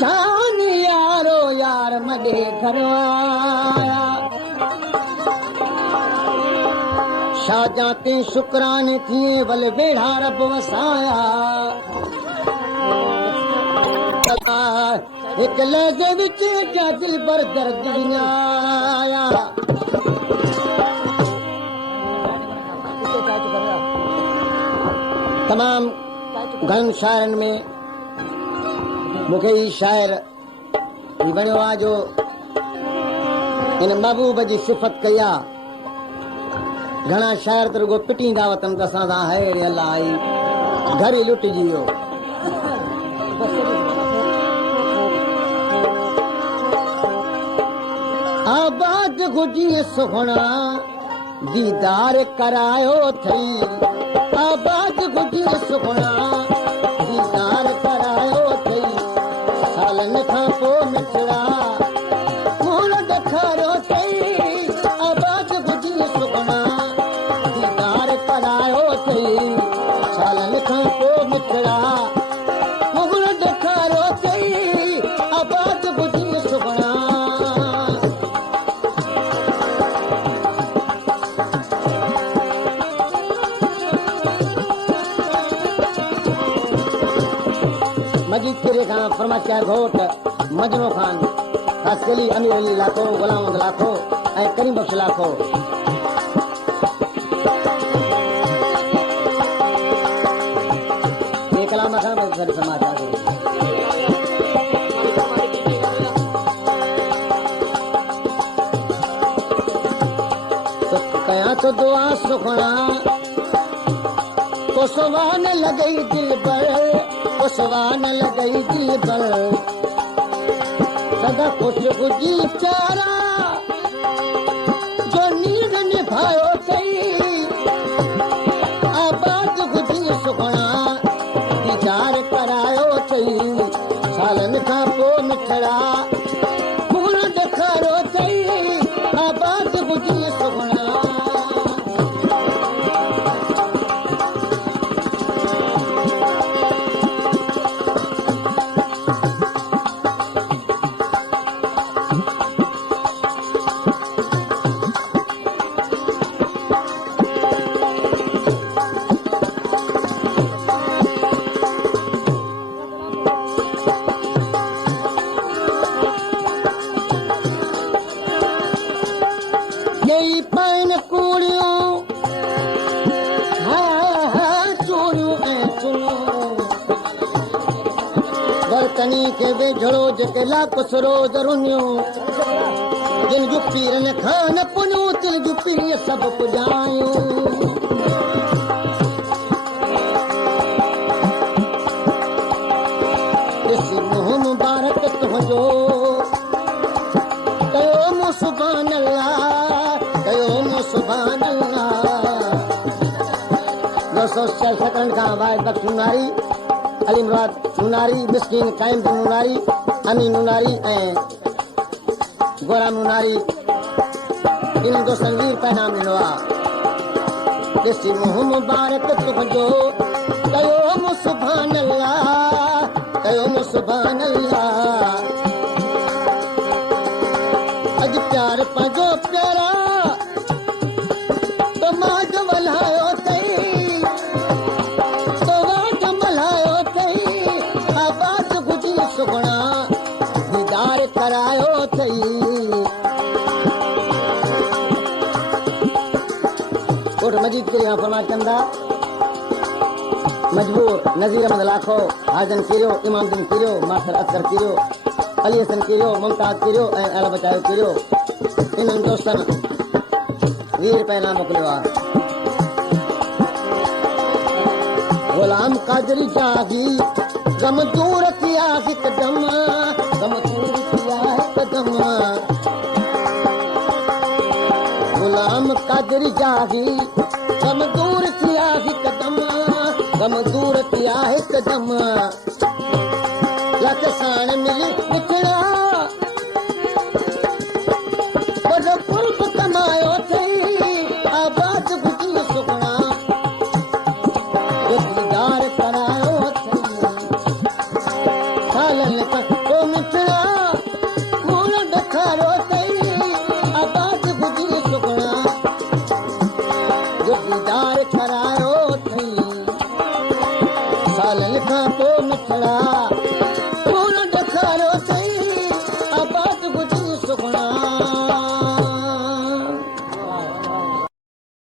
जान यारो यार मडे घर आया शाहजाते शुक्राने थिए वल वेढ़ा रब वसाया एक लहजे विच क्या दिल पर दर्द आया तमाम घणनि शाइरनि में मूंखे ही शाइर बणियो आहे जो इन महबूब जी सिफ़त कई आहे घणा शाइर त रुगो पिटींदा वतन त असां सां है रे अल्लाह आई घर ई लुटिजी वियो आबाद गुजी सुहणा दीदार करायो थई आबाद गुजी सुहणा दीदार करायो थई सालन खां पोइ मिठड़ा मोर ॾेखारियो थई आबाद गुजी सुहणा दीदार करायो थई सालन खां पोइ मिठड़ा मोर ॾेखारियो थई आबाद गुजी सुहणा मजीद किरे खां फरमाइश घोट मजनू खान हसली अमीर अली लाखो गुलाम लाखो ऐं करीम बख्श लाखो ये कलाम खान बख्श समाचार तो कया तो दुआ सुखना को सुवान लगई दिल पर सुवान लगई दिल पर सदा खुश गुजी प्यारा जो नींद निभायो थई आबाद गुजी सुखणा दीदार करायो थई सालन खां पोइ मिठड़ा फूल ॾेखारियो थई आबाद गुजी सुखणा बर्तनी के वेझड़ो जेके लाख सरोज रुनियूं जिन जूं पीरनि खान पुनियूं तिल जूं पीर सभु पुॼायूं ॾिसी मुंहुं मुबारक तुंहिंजो कयो मूं सुभान अल्लाह कयो मूं सुभान अल्लाह 266 खां वाहिद बख्श नुनारी अली मुराद नुनारी मिस्कीन काइम नुनारी अमीन नुनारी ऐं गोराम नुनारी इन दोस्तनि वीर पैगाम ॾिनो आहे ॾिसी मुंहुं मुबारक तुंहिंजो कयो मूं सुभान अल्लाह कयो मूं सुभान अल्लाह अॼु प्यार पंहिंजो प्यारा तो मां वलायो अथई सुखणा दीदार करायो थई कोट मजीद के यहाँ फरमाइश कंदा मजबूर नज़ीर अहमद लाखो हाजन किरियो इमामुद्दीन किरियो मास्टर असगर किरियो अली हसन किरियो मुमताज किरियो ऐं अला बचायो किरियो इन्हनि दोस्तनि 20 रुपए इनाम मोकिलियो आहे गुलाम कादरी जागी गम दूर किया हिकदम गम दूर किया हिकदम गुलाम कादरी जागी गम दूर किया हिकदम गम दूर किया हिकदम लख साण मिली निकड़ा बड़ो पुल्क कमायो थई आबाद गुजी सुखणा दीदार करायो थई सालन खां पोइ सालन खां पोइ मिठड़ा